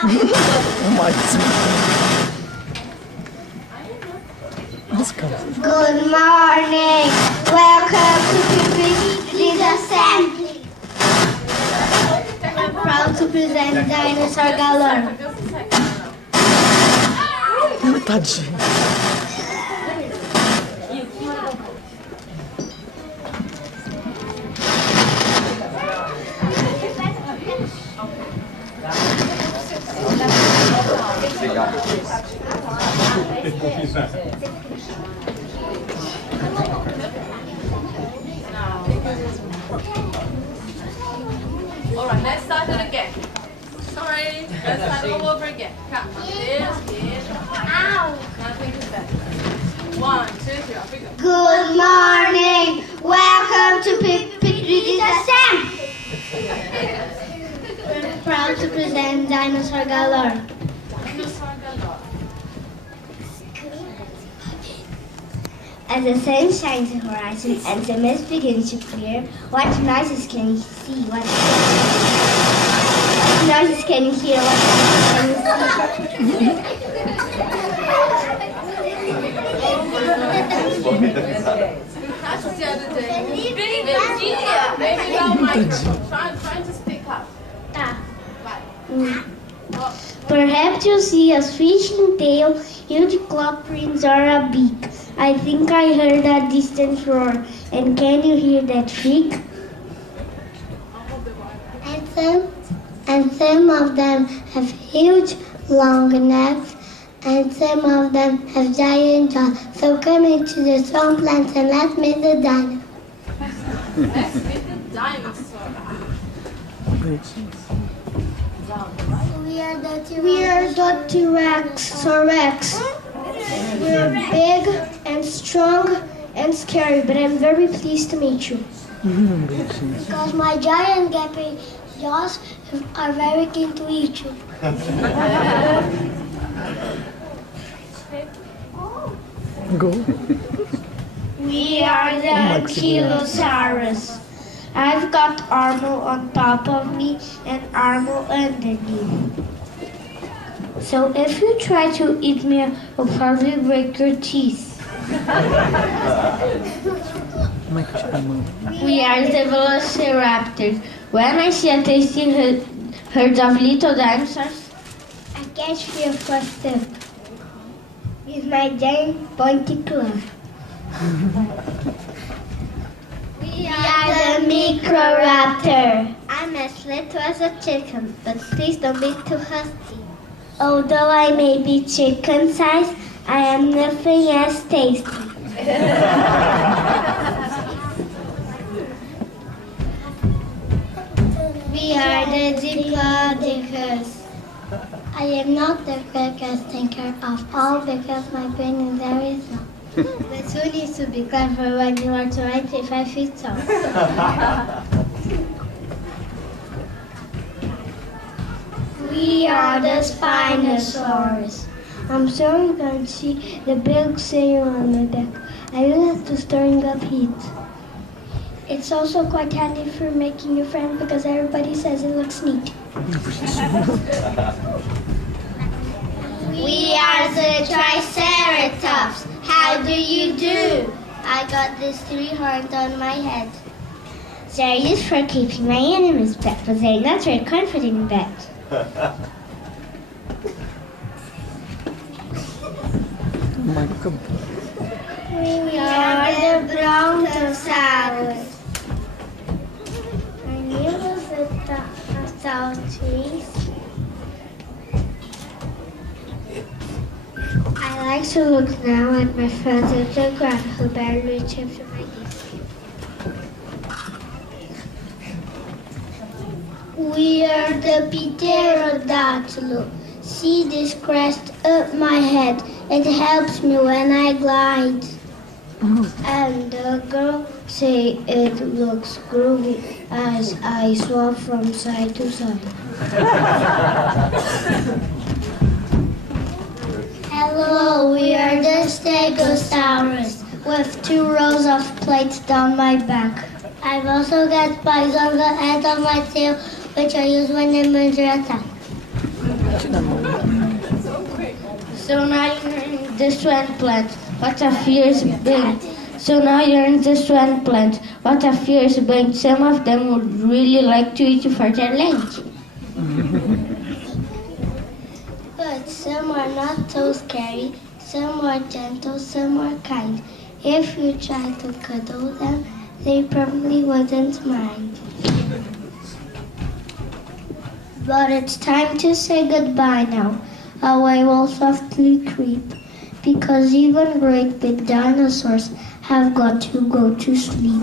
Good morning. Welcome to this assembly. I'm proud to present Dinosaurs Galore. Tadinho. Alright, let's start it again. Sorry, let's start it all over again. Come on, this. Ow! Nothing is better. 1, 2, 3, off we go. Good morning. Welcome to this assembly. I'm proud to present Dinosaurs Galore. Dinosaurs Galore. As the sun shines the horizon and the mist begins to clear, what noises can you see? What noises can you hear? What noises can you see? That's the other day. Virginia, maybe now Michael. Trying to speak up. Vai. Perhaps you'll see a swishing tail, huge claw prints, or a beak. I think I heard a distant roar. And can you hear that shriek? And some of them have huge, long necks, and some of them have giant jaws. So come into the swamplands and let's meet the dinosaurs. Let's meet the dinosaur. We are the T-Rex. We're big and strong and scary, but I'm very pleased to meet you. Because my giant gaping jaws are very keen to eat you. Go. We are the Dinosaurs. I've got armor on top of me and armor underneath. So if you try to eat me, I'll probably break your teeth. We are the Velociraptors. When I see a tasty herd of little dinosaurs, I catch fear for a step with my giant pointy claw. We are the Microraptor. I'm as little as a chicken, but please don't be too hasty. Although I may be chicken size, I am nothing as tasty. We are the Diplodocus. I am not the quickest thinker of all because my brain is very slow. But who needs to be clever when you are 25 feet tall? We are the Spinosaurus. I'm sure you can see the big sail on my back. I use it to storing up heat. It's also quite handy for making new friends because everybody says it looks neat. We are the Triceratops. How do you do? I got these 3 horns on my head. They're used for keeping my enemies back, but they're not very comforting back. We are the Brontosaurus. My name is the tall trees. I like to look now at my friends at the ground who barely chipped my knees. We are the Pterodactyl. See this crest up my head. It helps me when I glide. And the girl say it looks groovy as I swap from side to side. Hello, we are the Stegosaurus with 2 rows of plates down my back. I've also got spikes on the end of my tail, which I use when I'm under attack. Tira a mão. So now you're in the swan plant. What a fierce being. So now you're in the swan plant. What a fierce being. Some of them would really like to eat you for their lunch. But some are not so scary. Some are gentle, some are kind. If you try to cuddle them, they probably wouldn't mind. But it's time to say goodbye now. Away will softly creep, because even great big dinosaurs have got to go to sleep.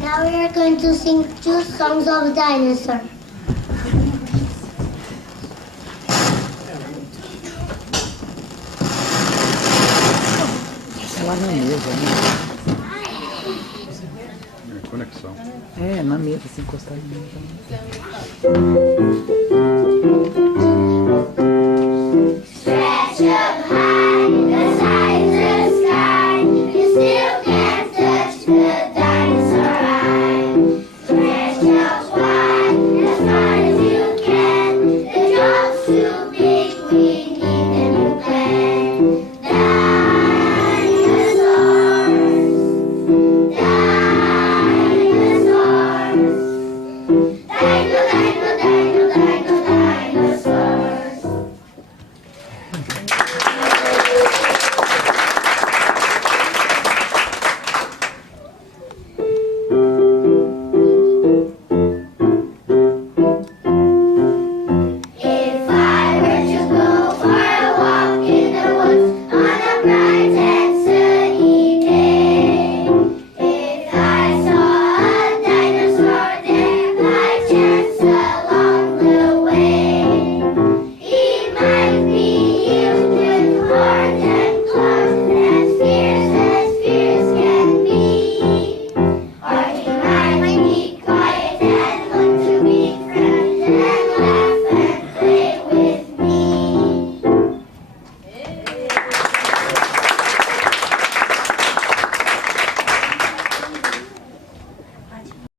Now we are going to sing 2 songs of dinosaur. É lá na mesa, né? É conexão. É, na mesa, assim, encostadinho.